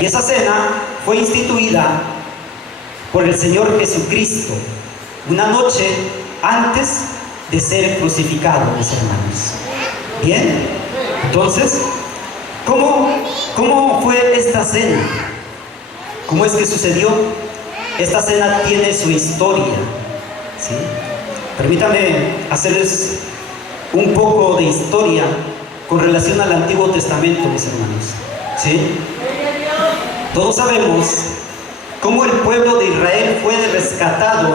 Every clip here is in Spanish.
Y esa cena fue instituida por el Señor Jesucristo una noche antes de ser crucificado, mis hermanos. Bien, entonces, ¿cómo fue esta cena? ¿Cómo es que sucedió? Esta cena tiene su historia, ¿sí? Permítanme hacerles un poco de historia con relación al Antiguo Testamento, mis hermanos, ¿sí? Todos sabemos cómo el pueblo de Israel fue rescatado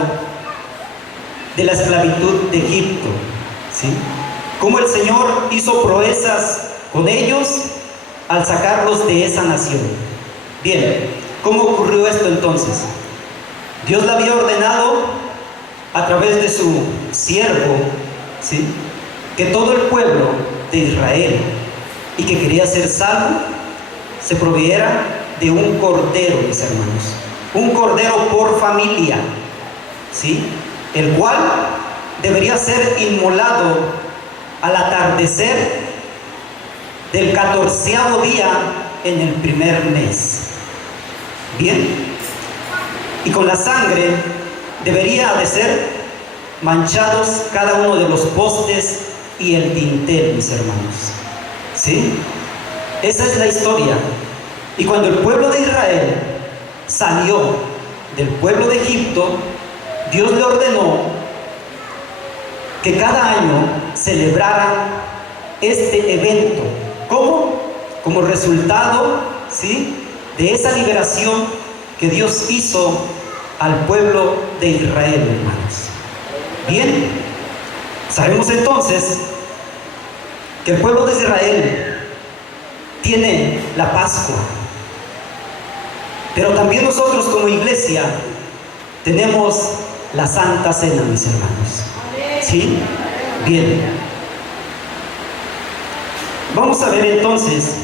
de la esclavitud de Egipto, ¿sí? Cómo el Señor hizo proezas con ellos al sacarlos de esa nación. Bien, ¿cómo ocurrió esto entonces? Dios le había ordenado a través de su siervo, ¿sí?, que todo el pueblo de Israel y que quería ser salvo se proveera de un cordero, mis hermanos, un cordero por familia, ¿sí?, el cual debería ser inmolado al atardecer del 14º día en el primer mes. Bien, y con la sangre debería de ser manchados cada uno de los postes y el dintel, mis hermanos, ¿sí? Esa es la historia. Y cuando el pueblo de Israel salió del pueblo de Egipto, Dios le ordenó que cada año celebraran este evento. ¿Cómo? Como resultado, ¿sí?, de esa liberación que Dios hizo al pueblo de Israel, hermanos. Bien, sabemos entonces que el pueblo de Israel tiene la Pascua, pero también nosotros como iglesia tenemos la Santa Cena, mis hermanos, ¿sí? Bien, vamos a ver entonces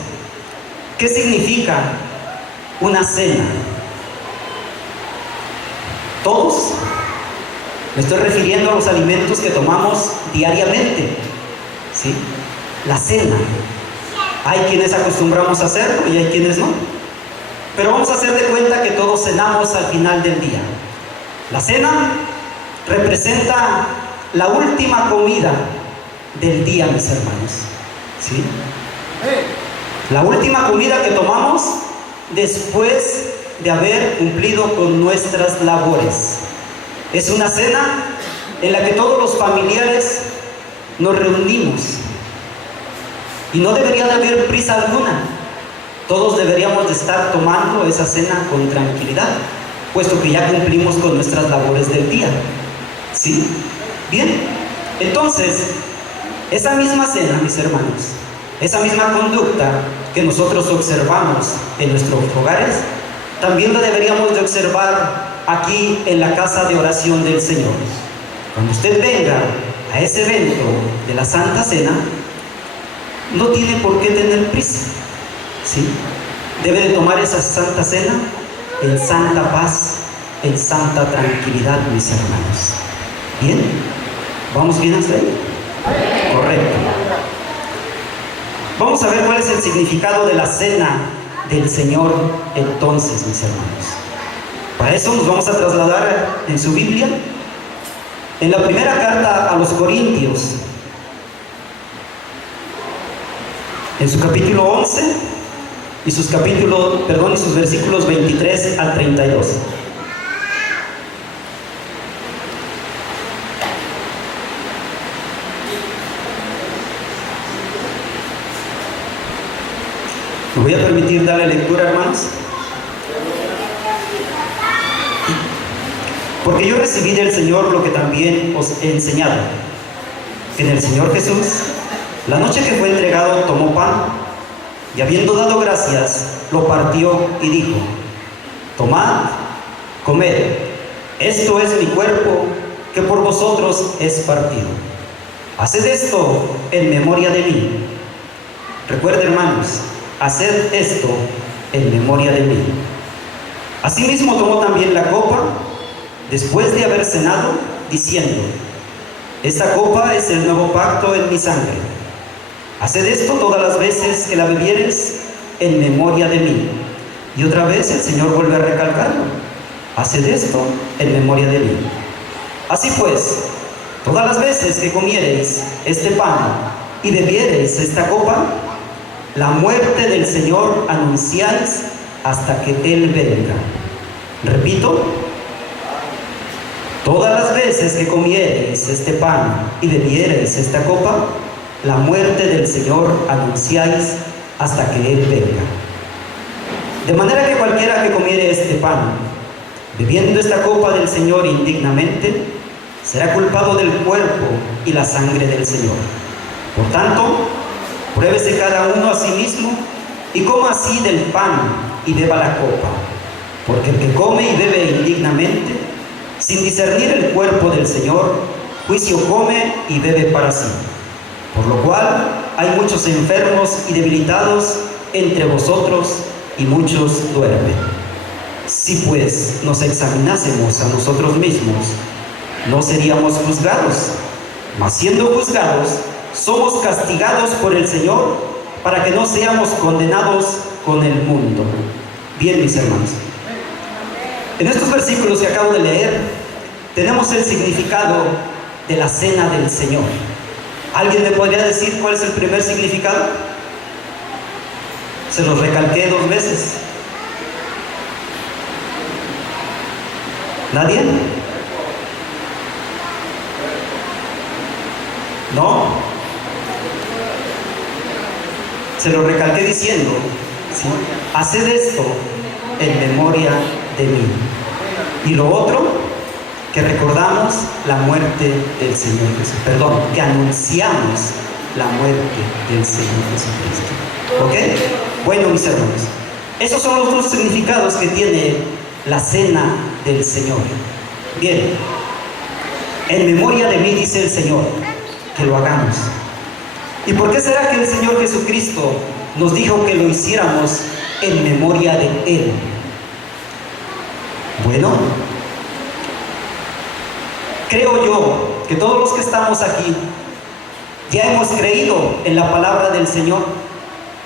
qué significa una cena. Todos me estoy refiriendo a los alimentos que tomamos diariamente, ¿sí? La cena. Hay quienes acostumbramos a hacerlo y hay quienes no, pero vamos a hacer de cuenta que todos cenamos al final del día. La cena representa la última comida del día, mis hermanos, ¿sí? La última comida que tomamos después de haber cumplido con nuestras labores. Es una cena en la que todos los familiares nos reunimos y no debería de haber prisa alguna. Todos deberíamos de estar tomando esa cena con tranquilidad, puesto que ya cumplimos con nuestras labores del día, ¿sí? Bien, entonces, esa misma cena, mis hermanos, esa misma conducta que nosotros observamos en nuestros hogares, también la deberíamos de observar aquí en la casa de oración del Señor. Cuando usted venga a ese evento de la Santa Cena, no tiene por qué tener prisa, ¿sí? Debe de tomar esa Santa Cena en santa paz, en santa tranquilidad, mis hermanos. ¿Bien? ¿Vamos bien hasta ahí? Correcto. Vamos a ver cuál es el significado de la cena del Señor entonces, mis hermanos. Para eso nos vamos a trasladar en su Biblia, en la primera carta a los Corintios, en su capítulo 11 y sus versículos 23 al 32. Me voy a permitir darle lectura, hermanos. Porque yo recibí del Señor lo que también os he enseñado, que en el Señor Jesús, la noche que fue entregado, tomó pan, y habiendo dado gracias, lo partió y dijo: tomad, comed, esto es mi cuerpo, que por vosotros es partido. Haced esto en memoria de mí. Recuerden, hermanos, haced esto en memoria de mí. Asimismo tomó también la copa, después de haber cenado, diciendo: esta copa es el nuevo pacto en mi sangre. Haced esto todas las veces que la bebiereis en memoria de mí. Y otra vez el Señor vuelve a recalcarlo: haced esto en memoria de mí. Así pues, todas las veces que comiereis este pan y bebiereis esta copa, la muerte del Señor anunciáis hasta que Él venga. Repito: todas las veces que comiereis este pan y bebiereis esta copa, la muerte del Señor anunciáis hasta que Él venga. De manera que cualquiera que comiere este pan, bebiendo esta copa del Señor indignamente, será culpado del cuerpo y la sangre del Señor. Por tanto, pruébese cada uno a sí mismo y coma así del pan y beba la copa. Porque el que come y bebe indignamente, sin discernir el cuerpo del Señor, juicio come y bebe para sí. Por lo cual hay muchos enfermos y debilitados entre vosotros, y muchos duermen. Si pues nos examinásemos a nosotros mismos, no seríamos juzgados, mas siendo juzgados, somos castigados por el Señor, para que no seamos condenados con el mundo. Bien, mis hermanos, en estos versículos que acabo de leer, tenemos el significado de la cena del Señor. ¿Alguien me podría decir cuál es el primer significado? Se los recalqué 2 veces. ¿Nadie? ¿No? Se lo recalqué diciendo, ¿sí?, haced esto en memoria de mí. Y lo otro, que recordamos la muerte del Señor Jesús. Perdón, que anunciamos la muerte del Señor Jesucristo. ¿Ok? Bueno, mis hermanos, esos son los 2 significados que tiene la cena del Señor. Bien, en memoria de mí, dice el Señor, que lo hagamos. ¿Y por qué será que el Señor Jesucristo nos dijo que lo hiciéramos en memoria de Él? Bueno, creo yo que todos los que estamos aquí ya hemos creído en la palabra del Señor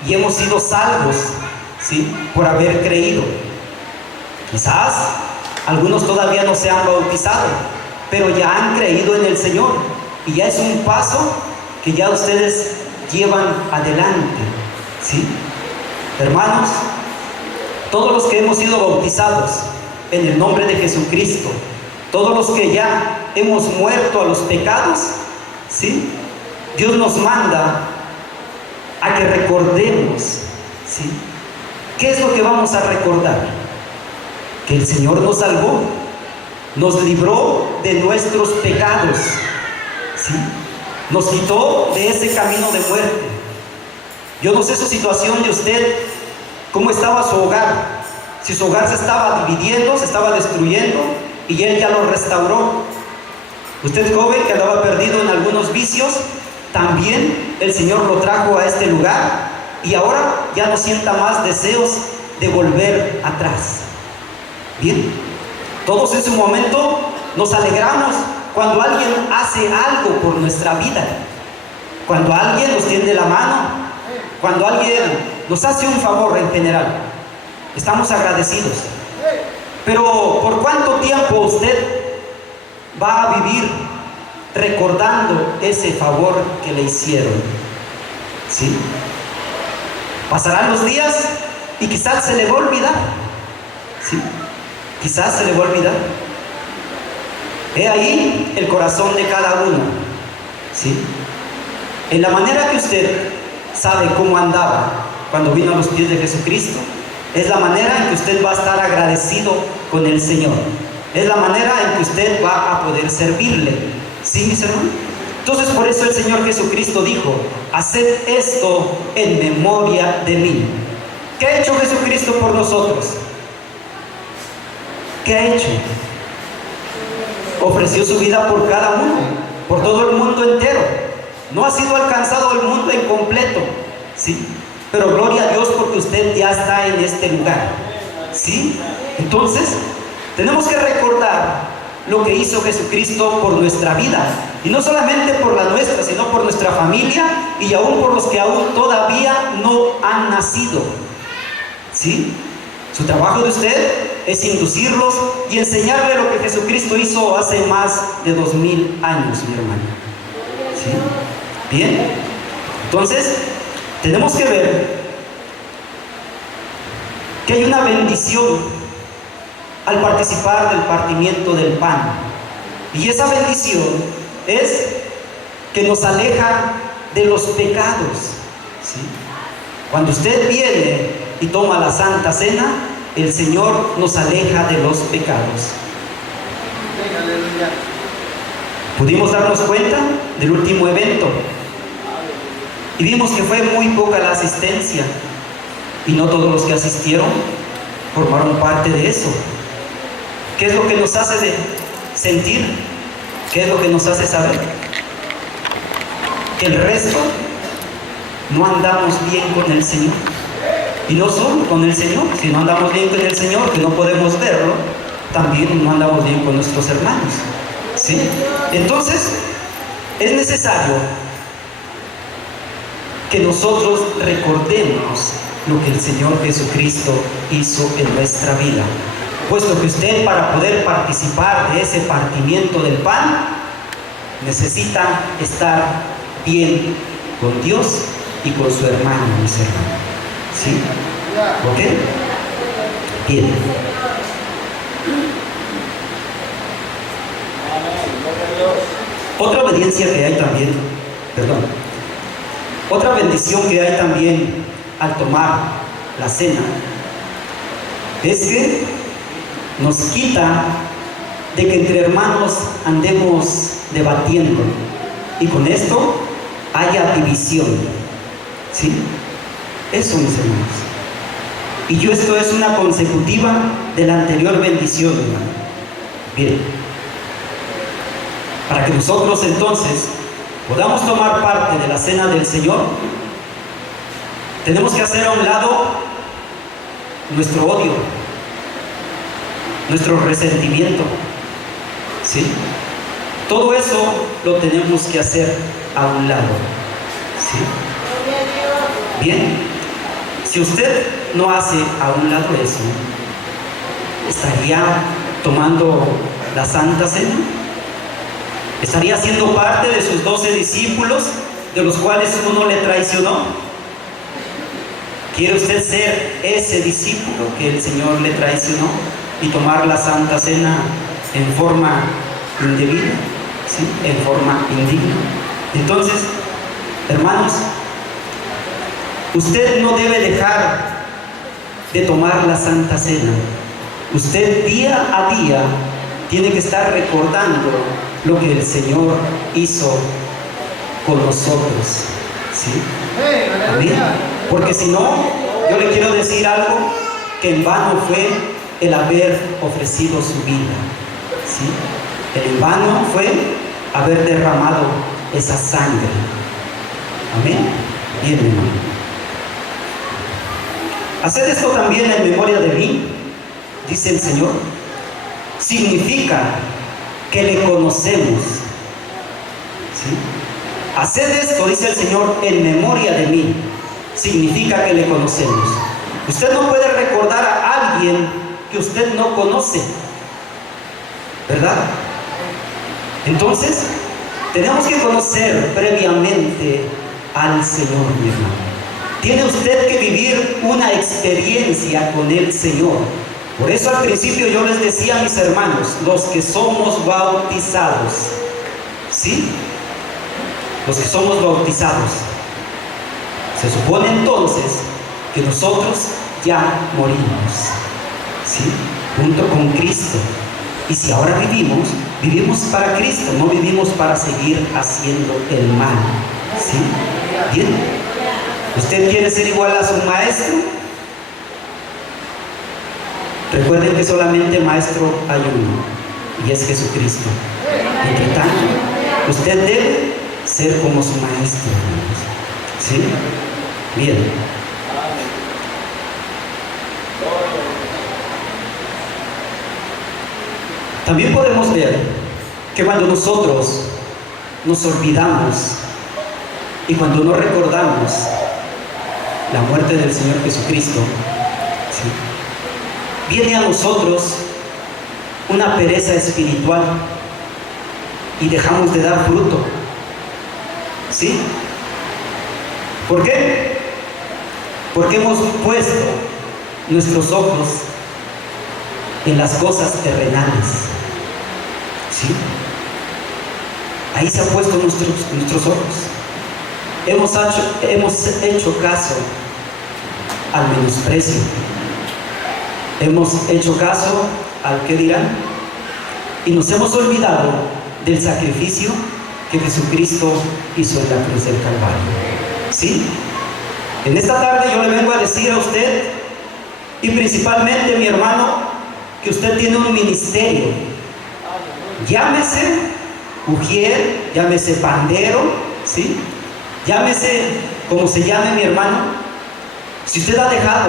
y hemos sido salvos, ¿sí?, por haber creído. Quizás algunos todavía no se han bautizado, pero ya han creído en el Señor, y ya es un paso que ya ustedes llevan adelante, ¿sí? Hermanos, todos los que hemos sido bautizados en el nombre de Jesucristo, todos los que ya hemos muerto a los pecados, ¿sí?, Dios nos manda a que recordemos, ¿sí? ¿Qué es lo que vamos a recordar? Que el Señor nos salvó, nos libró de nuestros pecados, ¿sí?, nos quitó de ese camino de muerte. Yo no sé su situación de usted, cómo estaba su hogar, si su hogar se estaba dividiendo, se estaba destruyendo, y Él ya lo restauró. Usted, joven, que andaba perdido en algunos vicios, también el Señor lo trajo a este lugar, y ahora ya no sienta más deseos de volver atrás. Bien, todos en su momento nos alegramos cuando alguien hace algo por nuestra vida, cuando alguien nos tiende la mano, cuando alguien nos hace un favor en general. Estamos agradecidos. Pero ¿por cuánto tiempo usted va a vivir recordando ese favor que le hicieron? ¿Sí? Pasarán los días y quizás se le va a olvidar. ¿Sí? Quizás se le va a olvidar. He ahí el corazón de cada uno, ¿sí? En la manera que usted sabe cómo andaba cuando vino a los pies de Jesucristo, es la manera en que usted va a estar agradecido con el Señor. Es la manera en que usted va a poder servirle. ¿Sí, mis hermanos? Entonces, por eso el Señor Jesucristo dijo: haced esto en memoria de mí. ¿Qué ha hecho Jesucristo por nosotros? ¿Qué ha hecho? Ofreció su vida por cada uno, por todo el mundo entero. No ha sido alcanzado el mundo en completo, ¿sí? Pero gloria a Dios porque usted ya está en este lugar, ¿sí? Entonces, tenemos que recordar lo que hizo Jesucristo por nuestra vida. Y no solamente por la nuestra, sino por nuestra familia y aún por los que aún todavía no han nacido, ¿sí? Su trabajo de usted es inducirlos y enseñarle lo que Jesucristo hizo hace más de 2000 años, mi hermano. ¿Sí? Bien. Entonces, tenemos que ver que hay una bendición al participar del partimiento del pan. Y esa bendición es que nos aleja de los pecados. ¿Sí? Cuando usted viene y toma la Santa Cena, el Señor nos aleja de los pecados. Pudimos darnos cuenta del último evento y vimos que fue muy poca la asistencia y no todos los que asistieron formaron parte de eso. ¿Qué es lo que nos hace sentir? ¿Qué es lo que nos hace saber? Que el resto no andamos bien con el Señor. Y no solo con el Señor, si no andamos bien con el Señor, que no podemos verlo, también no andamos bien con nuestros hermanos. ¿Sí? Entonces, es necesario que nosotros recordemos lo que el Señor Jesucristo hizo en nuestra vida. Puesto que usted, para poder participar de ese partimiento del pan, necesita estar bien con Dios y con su hermano, mis hermanos. ¿Sí? ¿Ok? Bien. Otra obediencia que hay también, otra bendición que hay también al tomar la cena, es que nos quita de que entre hermanos andemos debatiendo y con esto haya división. ¿Sí? Eso, mis hermanos. Y esto es una consecutiva de la anterior bendición, hermano. Bien. Para que nosotros entonces podamos tomar parte de la cena del Señor, tenemos que hacer a un lado nuestro odio, nuestro resentimiento. ¿Sí? Todo eso lo tenemos que hacer a un lado. ¿Sí? Bien. Si usted no hace a un lado eso, ¿estaría tomando la Santa Cena? ¿Estaría siendo parte de sus 12 discípulos, de los cuales uno le traicionó? ¿Quiere usted ser ese discípulo que el Señor le traicionó y tomar la Santa Cena en forma indebida? ¿Sí? En forma indigna. Entonces, hermanos, usted no debe dejar de tomar la Santa Cena. Usted día a día tiene que estar recordando lo que el Señor hizo con nosotros. ¿Sí? Amén. Porque si no, yo le quiero decir algo, que en vano fue el haber ofrecido su vida. ¿Sí? El en vano fue haber derramado esa sangre. Amén. Bien, hermano. Hacer esto también en memoria de mí, dice el Señor, significa que le conocemos. ¿Sí? Hacer esto, dice el Señor, en memoria de mí, significa que le conocemos. Usted no puede recordar a alguien que usted no conoce, ¿verdad? Entonces, tenemos que conocer previamente al Señor, mi hermano. Tiene usted que vivir una experiencia con el Señor. Por eso al principio yo les decía a mis hermanos, los que somos bautizados, ¿sí? Los que somos bautizados. Se supone entonces que nosotros ya morimos, ¿sí? Junto con Cristo. Y si ahora vivimos, vivimos para Cristo, no vivimos para seguir haciendo el mal, ¿sí? Bien. ¿Usted quiere ser igual a su maestro? Recuerden que solamente maestro hay uno, y es Jesucristo. Entre tanto, usted debe ser como su maestro, hermanos. ¿Sí? Bien. También podemos ver que cuando nosotros nos olvidamos y cuando no recordamos la muerte del Señor Jesucristo, ¿sí? viene a nosotros una pereza espiritual y dejamos de dar fruto. ¿Sí? ¿Por qué? Porque hemos puesto nuestros ojos en las cosas terrenales. ¿Sí? Ahí se han puesto nuestros ojos. Hemos hecho caso al menosprecio. Hemos hecho caso al que dirán. Y nos hemos olvidado del sacrificio que Jesucristo hizo en la cruz del Calvario. ¿Sí? En esta tarde yo le vengo a decir a usted, y principalmente mi hermano, que usted tiene un ministerio. Llámese ujier, llámese pandero, ¿sí? Llámese como se llame mi hermano. Si usted ha dejar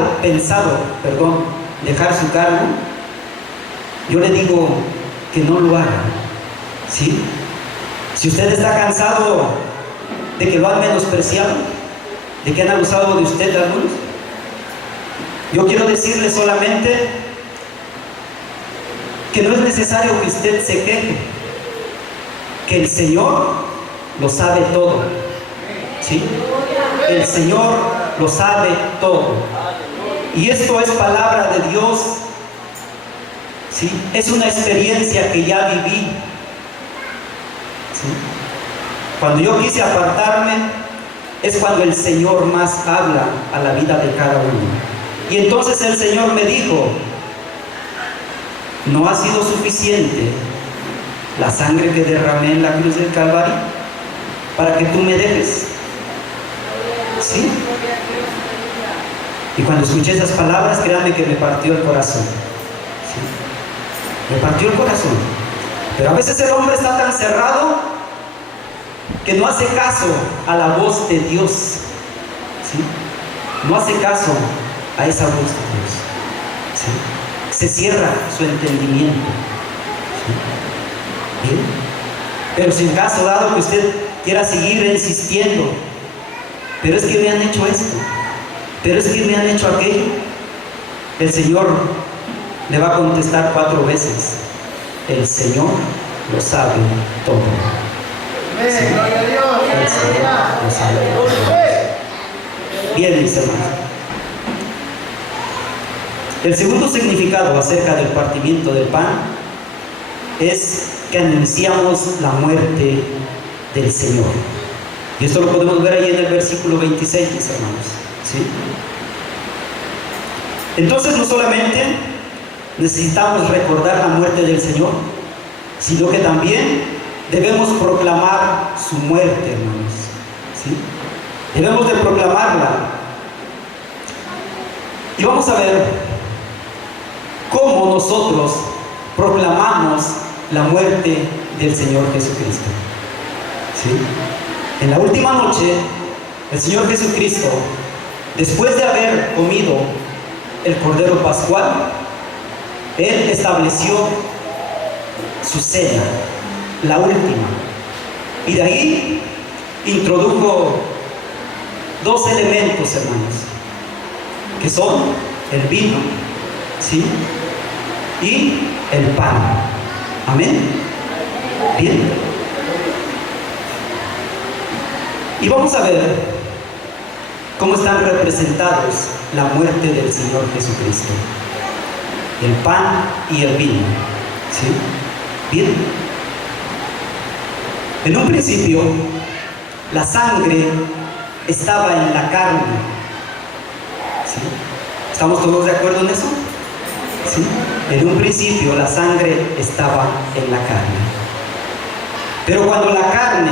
su cargo, yo le digo que no lo haga. ¿Sí? Si usted está cansado de que lo han menospreciado, de que han abusado de usted algunos, yo quiero decirle solamente que no es necesario que usted se queje, que el Señor lo sabe todo. ¿Sí? El Señor lo sabe todo. Y esto es palabra de Dios. ¿Sí? Es una experiencia que ya viví. ¿Sí? Cuando yo quise apartarme, es cuando el Señor más habla a la vida de cada uno. Y entonces el Señor me dijo: ¿no ha sido suficiente la sangre que derramé en la cruz del Calvario para que tú me dejes? ¿Sí? Y cuando escuché esas palabras, créanme que me partió el corazón. ¿Sí? Me partió el corazón. Pero a veces el hombre está tan cerrado que no hace caso a la voz de Dios. ¿Sí? No hace caso a esa voz de Dios. ¿Sí? Se cierra su entendimiento. ¿Sí? ¿Bien? Pero si en caso dado que usted quiera seguir insistiendo, pero es que me han hecho esto, pero es que me han hecho aquello, el Señor le va a contestar 4 veces: el Señor lo sabe todo. ¿Sí? El Señor lo sabe todo. Bien, mis hermanos. El segundo significado acerca del partimiento del pan es que anunciamos la muerte del Señor. Y esto lo podemos ver ahí en el versículo 26, mis hermanos. ¿Sí? Entonces no solamente necesitamos recordar la muerte del Señor, sino que también debemos proclamar su muerte, hermanos. ¿Sí? Debemos de proclamarla. Y vamos a ver cómo nosotros proclamamos la muerte del Señor Jesucristo. ¿Sí? En la última noche, el Señor Jesucristo, después de haber comido el Cordero Pascual, Él estableció su cena, la última. Y de ahí introdujo 2 elementos, hermanos, que son el vino, ¿sí? Y el pan. Amén. Bien. Y vamos a ver cómo están representados la muerte del Señor Jesucristo: el pan y el vino. ¿Sí? Bien. En un principio, la sangre estaba en la carne. ¿Sí? ¿Estamos todos de acuerdo en eso? ¿Sí? En un principio, la sangre estaba en la carne. Pero cuando la carne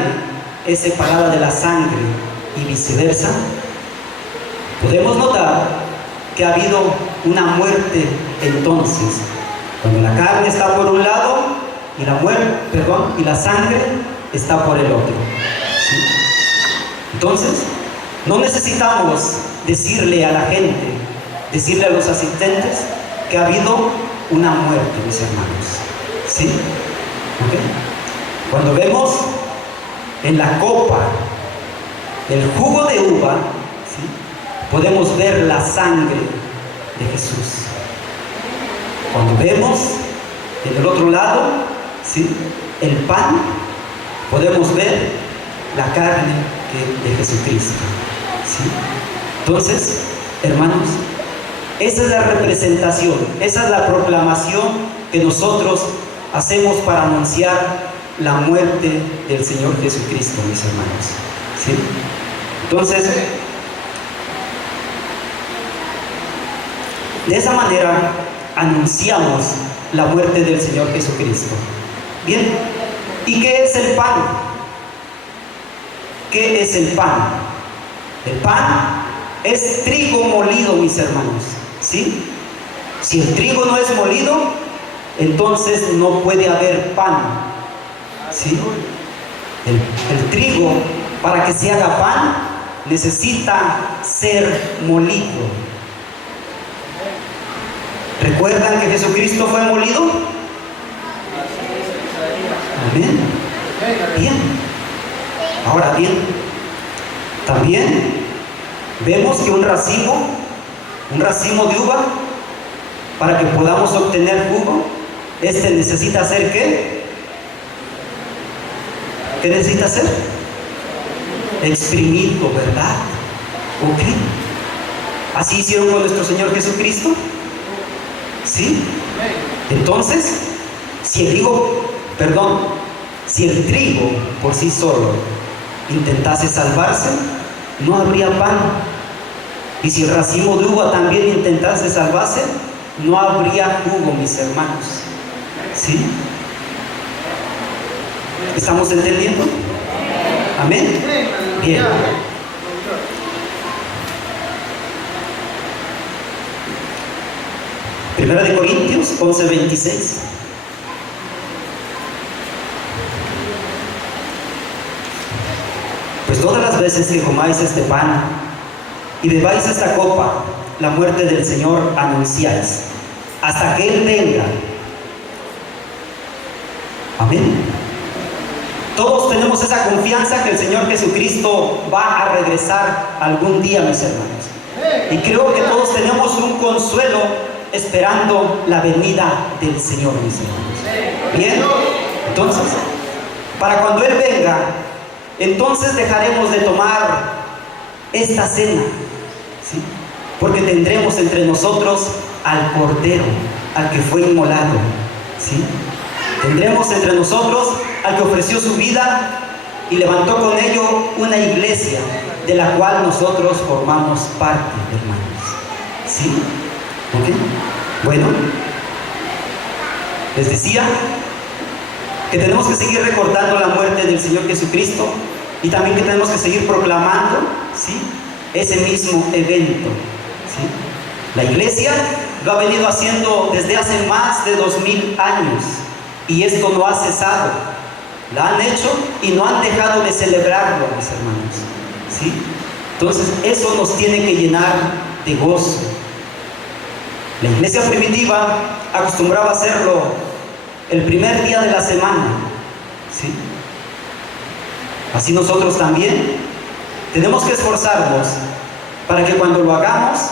es separada de la sangre y viceversa, podemos notar que ha habido una muerte entonces, cuando la carne está por un lado y la sangre está por el otro. ¿Sí? Entonces, no necesitamos decirle a la gente, decirle a los asistentes que ha habido una muerte, mis hermanos. ¿Sí? ¿Okay? Cuando vemos en la copa el jugo de uva, ¿sí?, podemos ver la sangre de Jesús. Cuando vemos en el otro lado, ¿sí?, el pan, podemos ver la carne de Jesucristo, ¿sí? Entonces, hermanos, esa es la representación, esa es la proclamación que nosotros hacemos para anunciar la muerte del Señor Jesucristo, mis hermanos, ¿sí? Entonces, de esa manera anunciamos la muerte del Señor Jesucristo. Bien, ¿y qué es el pan? ¿Qué es el pan? El pan es trigo molido, mis hermanos, ¿sí? Si el trigo no es molido, entonces no puede haber pan, ¿sí? El trigo, para que se haga pan, necesita ser molido. ¿Recuerdan que Jesucristo fue molido? Amén. Bien. Ahora bien, también vemos que un racimo de uva, para que podamos obtener jugo, necesita hacer ¿qué? ¿Qué necesita hacer? Exprimido, ¿verdad? ¿Ok? ¿Así hicieron con nuestro Señor Jesucristo? ¿Sí? Entonces, si el trigo por sí solo intentase salvarse, no habría pan. Y si el racimo de uva también intentase salvarse, no habría jugo, mis hermanos. ¿Sí? ¿Estamos entendiendo? ¿Amén? Bien. Primera de Corintios 11:26. Pues todas las veces que comáis este pan y bebáis esta copa, la muerte del Señor anunciáis, hasta que Él venga. Amén. Todos tenemos esa confianza que el Señor Jesucristo va a regresar algún día, mis hermanos. Y creo que todos tenemos un consuelo esperando la venida del Señor, mis hermanos. Bien, entonces, para cuando Él venga, entonces dejaremos de tomar esta cena, ¿sí? Porque tendremos entre nosotros al Cordero, al que fue inmolado, ¿sí? Tendremos entre nosotros al que ofreció su vida y levantó con ello una iglesia de la cual nosotros formamos parte, hermanos. ¿Sí? ¿Ok? Bueno, les decía que tenemos que seguir recordando la muerte del Señor Jesucristo y también que tenemos que seguir proclamando, ¿sí?, ese mismo evento, ¿sí? La iglesia lo ha venido haciendo desde hace más de 2000 años y esto no ha cesado. La han hecho y no han dejado de celebrarlo, mis hermanos, ¿sí? Entonces eso nos tiene que llenar de gozo. La iglesia primitiva acostumbraba a hacerlo el primer día de la semana, ¿sí? Así nosotros también tenemos que esforzarnos para que cuando lo hagamos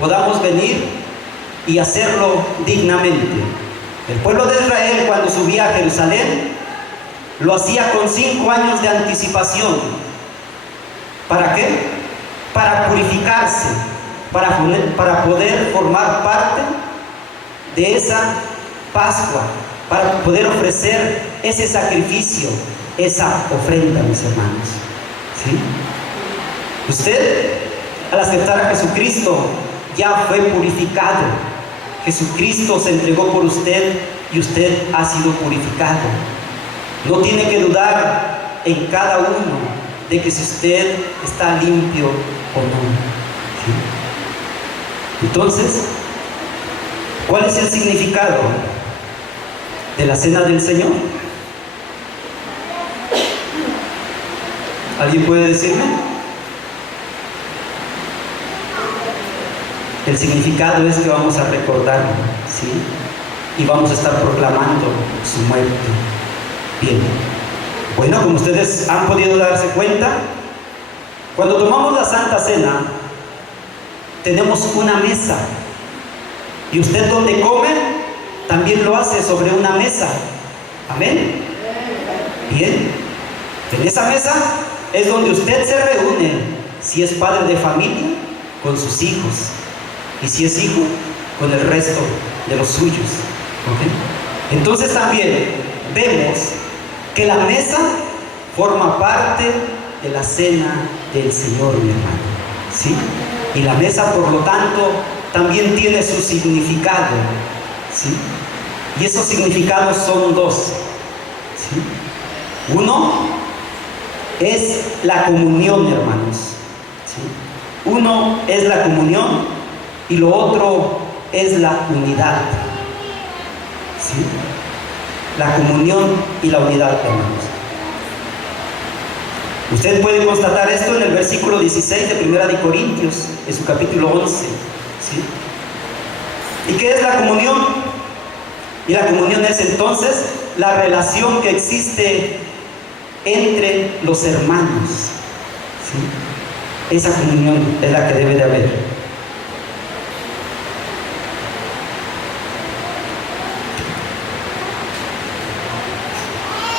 podamos venir y hacerlo dignamente. El pueblo de Israel, cuando subía a Jerusalén, lo hacía con 5 años de anticipación. ¿Para qué? Para purificarse, para poder formar parte de esa Pascua, para poder ofrecer ese sacrificio, esa ofrenda, mis hermanos, ¿sí? Usted, al aceptar a Jesucristo, ya fue purificado. Jesucristo se entregó por usted y usted ha sido purificado. No tiene que dudar en cada uno de que si usted está limpio o no, ¿sí? Entonces, ¿cuál es el significado de la cena del Señor? ¿Alguien puede decirme? El significado es que vamos a recordarlo, ¿sí? Y vamos a estar proclamando su muerte. Bien. Bueno, como ustedes han podido darse cuenta, cuando tomamos la Santa Cena, tenemos una mesa. ¿Y usted dónde come? también lo hace sobre una mesa. Amén. Bien. En esa mesa es donde usted se reúne, si es padre de familia, con sus hijos, y si es hijo, con el resto de los suyos. ¿Okay? Entonces también vemos que la mesa forma parte de la cena del Señor, mi hermano. ¿Sí? Y la mesa, por lo tanto, también tiene su significado. ¿Sí? Y esos significados son dos. ¿Sí? Uno es la comunión, hermanos. ¿Sí? Uno es la comunión y lo otro es la unidad. ¿Sí? La comunión y la unidad, hermanos. Usted puede constatar esto en el versículo 16 de 1 de Corintios, en su capítulo 11. ¿Sí? ¿Y qué es la comunión? Y la comunión es entonces la relación que existe entre los hermanos. ¿Sí? Esa comunión es la que debe de haber.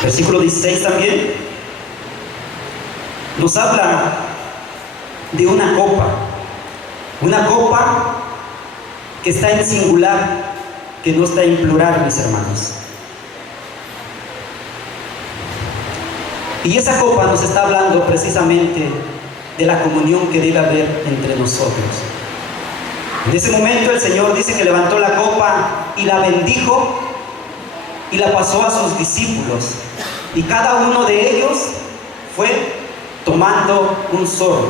Versículo 16 también nos habla de una copa que está en singular, que no está en plural, mis hermanos. Y esa copa nos está hablando precisamente de la comunión que debe haber entre nosotros. En ese momento el Señor dice que levantó la copa y la bendijo y la pasó a sus discípulos, y cada uno de ellos fue tomando un sorbo,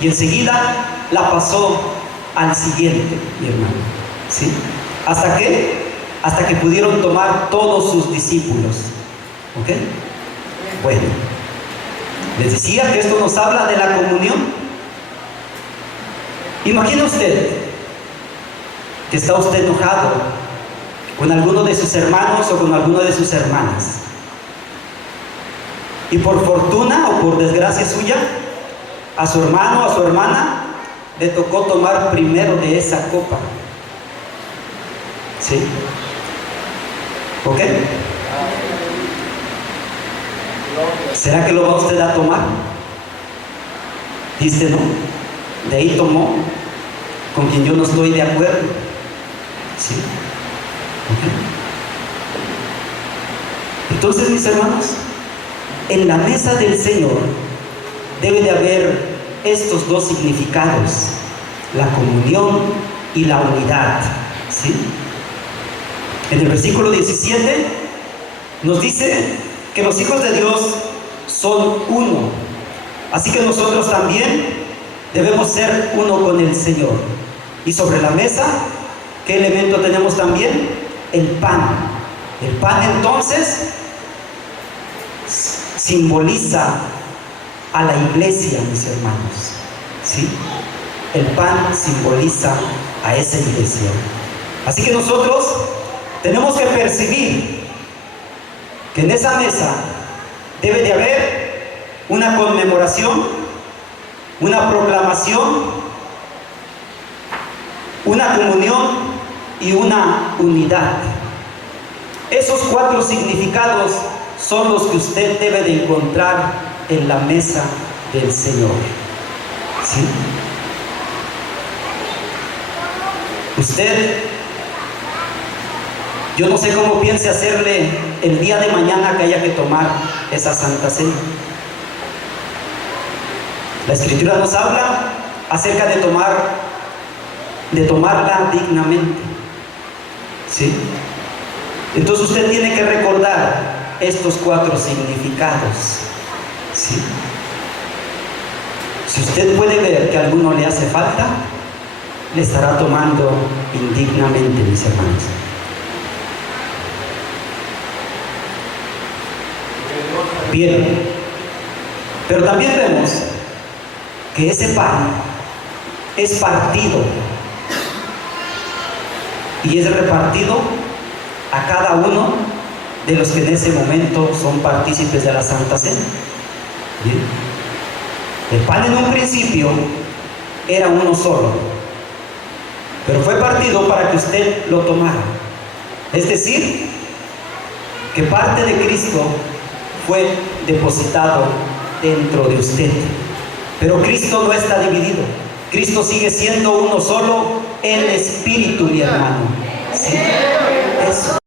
y enseguida la pasó al siguiente, mi hermano. ¿Sí? ¿Hasta qué? Hasta que pudieron tomar todos sus discípulos. ¿Ok? Bueno, les decía que esto nos habla de la comunión. Imagine usted que está usted enojado con alguno de sus hermanos o con alguna de sus hermanas, y por fortuna o por desgracia suya, a su hermano o a su hermana le tocó tomar primero de esa copa. ¿Sí? ¿Ok? ¿Será que lo va usted a tomar? Dice, no, de ahí tomó con quien yo no estoy de acuerdo. ¿Sí? ¿Ok? Entonces, mis hermanos, en la mesa del Señor debe de haber estos dos significados, la comunión y la unidad. ¿Sí? En el versículo 17 nos dice que los hijos de Dios son uno, así que nosotros también debemos ser uno con el Señor. Y sobre la mesa, ¿qué elemento tenemos también? El pan. El pan entonces simboliza a la iglesia, mis hermanos. ¿Sí? El pan simboliza a esa iglesia. Así que nosotros tenemos que percibir que en esa mesa debe de haber una conmemoración, una proclamación, una comunión y una unidad. Esos cuatro significados son los que usted debe de encontrar en la mesa del Señor. ¿Sí? Usted, yo no sé cómo piense hacerle el día de mañana que haya que tomar esa Santa Cena. La Escritura nos habla acerca de tomarla dignamente. ¿Sí? Entonces usted tiene que recordar estos cuatro significados. ¿Sí? Si usted puede ver que a alguno le hace falta, le estará tomando indignamente, mis hermanos. Bien, pero también vemos que ese pan es partido y es repartido a cada uno de los que en ese momento son partícipes de la Santa Cena. ¿Bien? El pan en un principio era uno solo, pero fue partido para que usted lo tomara. Es decir, que parte de Cristo fue depositado dentro de usted. Pero Cristo no está dividido. Cristo sigue siendo uno solo, el Espíritu, mi hermano. ¿Sí? Eso.